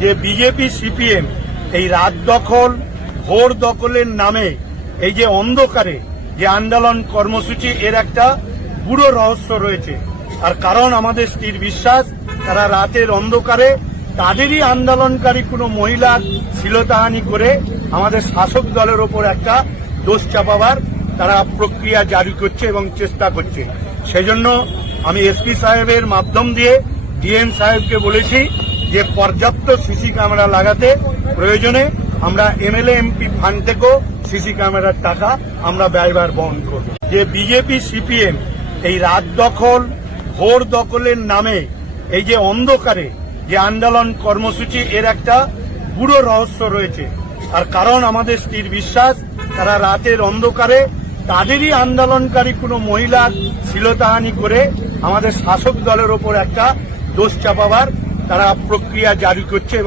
যে BJP CPM এই রাত দখল ভোর দখলের নামে এই যে অন্ধকারে যে আন্দোলন কর্মসূচি এর একটা পুরো রহস্য রয়েছে। আর কারণ আমাদের স্থির বিশ্বাস তারা রাতের অন্ধকারে তাদেরই আন্দোলনকারী কোনো মহিলার শ্লীলতাহানি করে আমাদের শাসক দলের ওপর একটা দোষ চাপাবার তারা প্রক্রিয়া জারি করছে এবং চেষ্টা করছে। সেজন্য আমি এসপি সাহেবের মাধ্যম দিয়ে ডিএম সাহেবকে বলেছি যে পর্যাপ্ত সিসি ক্যামেরা লাগাতে, প্রয়োজনে আমরা এমএলএ এমপি ফান্ড থেকেও সিসি ক্যামেরার টাকা আমরা ব্যয়ভার বহন করব। যে বিজেপি সিপিএম এই রাত দখল ভোর দখলের নামে এই যে অন্ধকারে যে আন্দোলন কর্মসূচি এর একটা পুরো রহস্য রয়েছে। আর কারণ আমাদের স্থির বিশ্বাস তারা রাতের অন্ধকারে তাদেরই আন্দোলনকারী কোনো মহিলার শ্লীলতাহানি করে আমাদের শাসক দলের ওপর একটা দোষ চাপাবার তারা প্রক্রিয়া জারি করছে।